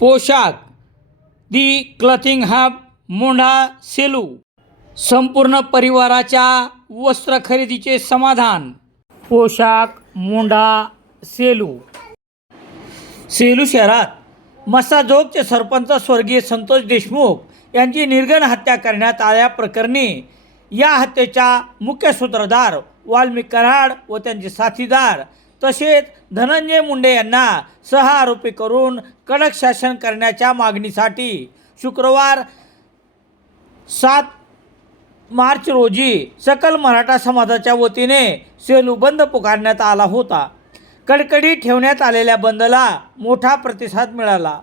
पोशाख. The clothing hub Mondha Selu. संपूर्ण परिवाराच्या वस्त्र खरेदीचे समाधान. पोशाख मोंढा सेलू. सेलू शहरात मसाजोगचे सरपंच स्वर्गीय संतोष देशमुख यांची निर्गण हत्या करण्यात आल्याप्रकरणी या हत्येच्या मुख्य सूत्रधार वाल्मिक कराड व त्यांचे साथीदार तसेच धनंजय मुंडे यांना सहा आरोपी करून कडक शासन करण्याच्या मागणीसाठी शुक्रवार सात मार्च रोजी सकल मराठा समाजाच्या वतीने सेलू बंद पुकारण्यात आला होता. कडकडी ठेवण्यात आलेल्या बंदला मोठा प्रतिसाद मिळाला.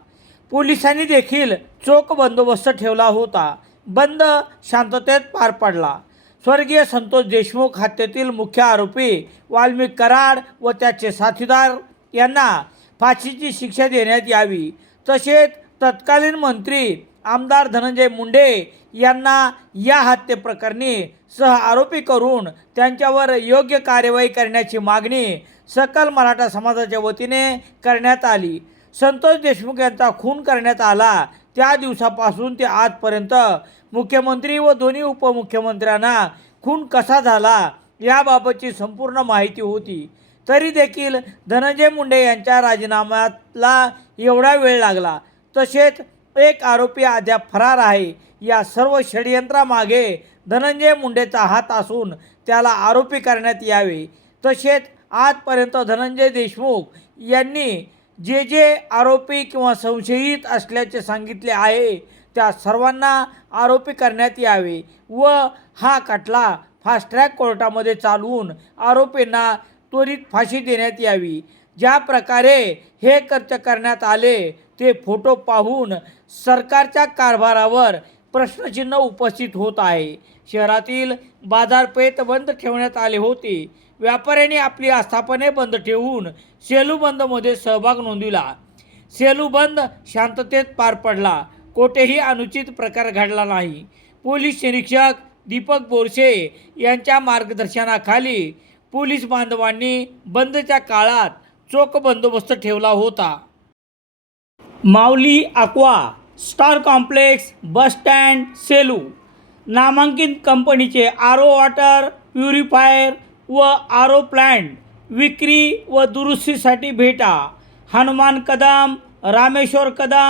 पोलिसांनी देखील चोख बंदोबस्त ठेवला होता. बंद शांततेत पार पडला. स्वर्गीय संतोष देशमुख हत्येतील मुख्य आरोपी वाल्मिक कराड व त्याचे साथीदार यांना फाशीची शिक्षा देण्यात यावी. तसेच तत्कालीन मंत्री आमदार धनंजय मुंडे यांना या हत्येप्रकरणी सह आरोपी करून त्यांच्यावर योग्य कार्यवाही करण्याची मागणी सकल मराठा समाजाच्या वतीने करण्यात आली. संतोष देशमुख यांचा खून करण्यात आला त्या दिवसापासून ते आजपर्यंत मुख्यमंत्री व दोन्ही उपमुख्यमंत्र्यांना खून कसा झाला याबाबतची संपूर्ण माहिती होती. तरी देखील धनंजय मुंडे यांच्या राजीनाम्याला एवढा वेळ लागला. तसेच एक आरोपी अद्याप फरार आहे. या सर्व षडयंत्रामागे धनंजय मुंडेचा हात असून त्याला आरोपी करण्यात यावे. तसेच आजपर्यंत धनंजय देशमुख यांनी जे जे आरोपी किंवा संशयित असल्याचे सांगितले आहे त्या सर्वांना आरोपी करण्यात यावे व हा खटला फास्ट ट्रॅक कोर्टामध्ये चालवून आरोपींना त्वरित फाशी देण्यात यावी. ज्या प्रकारे हे कृत्य करण्यात आले ते फोटो पाहून सरकारच्या कारभारावर प्रश्नचिन्ह उपस्थित होत आहे. शहरातील बाजारपेठ बंद ठेवण्यात आले होते. व्यापाऱ्यांनी आपली आस्थापने बंद ठेवून सेलू बंदमध्ये सहभाग नोंदविला. सेलू बंद शांततेत पार पडला. कोठेही अनुचित प्रकार घडला नाही. पोलीस निरीक्षक दीपक बोरसे यांच्या मार्गदर्शनाखाली पोलीस बांधवांनी बंदच्या काळात चोख बंदोबस्त ठेवला होता. Mauli aqua star complex bus stand Selu. नामांकित कंपनीचे आर ओ वॉटर प्युरिफायर व आर ओ प्लॅन्ट विक्री व दुरुस्तीसाठी भेटा. हनुमान कदम रामेश्वर कदम.